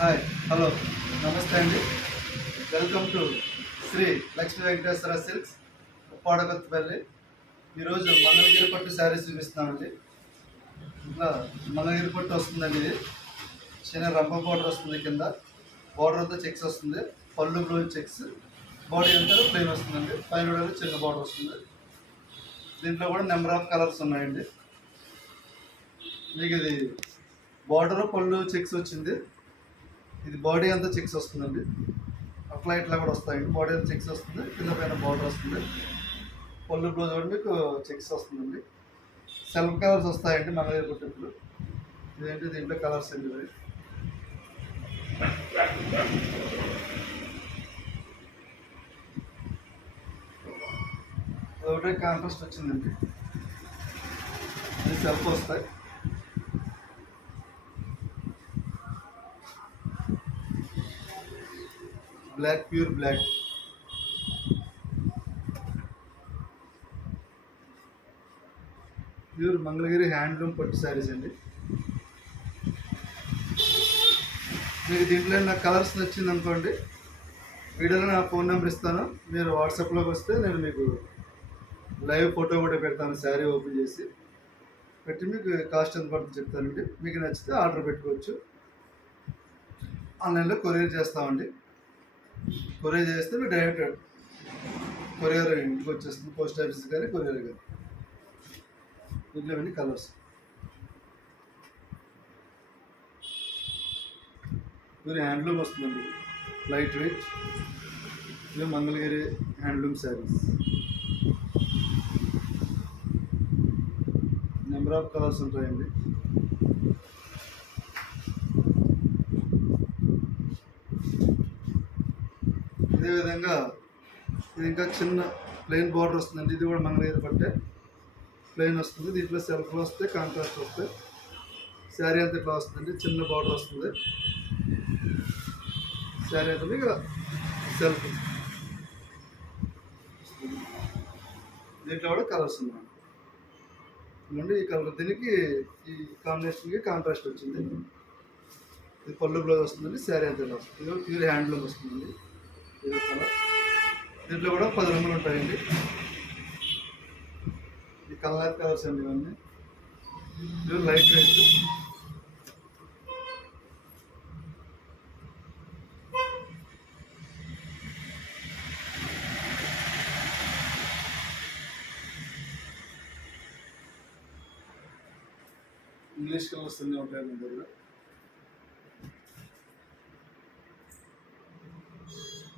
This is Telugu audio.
హాయ్ హలో నమస్తే అండి. Welcome to Sri Lakshmi Venkateswara silks Uppadakothapalli. ఈరోజు మంగళగిరి పట్టు శారీస్ చూపిస్తున్నామండి. ఇట్లా మంగళగిరి పట్టు వస్తుందండి. ఇది చిన్న రంప బార్డర్ వస్తుంది, కింద బార్డర్ అంతా చెక్స్ వస్తుంది, పళ్ళు బ్లౌజ్ చెక్స్, బాడీ అంతా ప్లెయిన్ వస్తుందండి. పైన చిన్న బార్డర్ వస్తుంది. దీంట్లో కూడా నెంబర్ ఆఫ్ కలర్స్ ఉన్నాయండి. మీకు ఇది బార్డర్ పళ్ళు చెక్స్ వచ్చింది. ఇది బాడీ అంతా చెక్స్ వస్తుందండి. అట్లా ఇట్లా కూడా వస్తాయండి. బాడీ అంతా చెక్స్ వస్తుంది, కింద పైన బార్డర్ వస్తుంది, పళ్ళు బ్లౌజ్ కూడా మీకు చెక్స్ వస్తుందండి. సెల్ఫ్ కలర్స్ వస్తాయండి మంగళగిరి పట్టుప్పుడు. ఇదేంటి దీంట్లో కలర్స్ అండి. మరి ఒకటే కాంట్రాస్ట్ వచ్చిందండి. ఇది సెల్ఫ్ వస్తాయి. Black, pure black. Pure Mangalagiri handloom పట్టు శారీస్ అండి. మీకు దీంట్లో నాకు కలర్స్ నచ్చింది అనుకోండి, వీడియోలో నా ఫోన్ నెంబర్ ఇస్తాను. మీరు వాట్సాప్లోకి వస్తే నేను మీకు లైవ్ ఫోటో కూడా పెడతాను. శారీ ఓపెన్ చేసి పెట్టి మీకు కాస్ట్ ఎంత పడుతుందో చెప్తానండి. మీకు నచ్చితే ఆర్డర్ పెట్టుకోవచ్చు. ఆన్లైన్లో కొరియర్ చేస్తామండి. కొరియర్ చేస్తే మీరు డైరెక్ట్ కొరియర్ ఇంటికి వచ్చేస్తుంది. పోస్ట్ ఆఫీస్ కానీ కొరియర్ కానీ. దీంట్లో ఇవన్నీ కలర్స్. ఇది హ్యాండ్లూమ్ వస్తుందండి, లైట్ వెయిట్. ఇది Mangalagiri handloom saris. Number of colours ఉంటాయండి. ఇదే విధంగా ఇది ఇంకా చిన్న ప్లెయిన్ బార్డర్ వస్తుందండి. ఇది కూడా మంగళగిరి పట్టే ప్లెయిన్ వస్తుంది. దీంట్లో సెల్ఫ్లు వస్తాయి, కాంట్రాస్ట్ వస్తాయి. శారీ అంతా ఇట్లా వస్తుందండి, చిన్న బార్డర్ వస్తుంది. శారీ అంతా ఇక సెల్ఫ్. దీంట్లో కూడా కలర్స్ ఉన్నాయి. ఇవ్వండి ఈ కలర్, దీనికి ఈ కాంబినేషన్కి కాంట్రాస్ట్ వచ్చింది. ఇది పళ్ళు బ్లౌజ్ వస్తుందండి. శారీ అంతా ఇలా వస్తుంది. ఇది ప్యూర్ హ్యాండ్లూమ్ వస్తుందండి. ఇది కలర్. దీంట్లో కూడా 10 రంగులు ఉంటాయండి. ఈ కలర్ కలర్స్ అండి ఇవన్నీ. ఇది లైట్ వెయిట్. ఇంగ్లీష్ కలర్స్ అన్నీ ఉంటాయి మీ దగ్గర.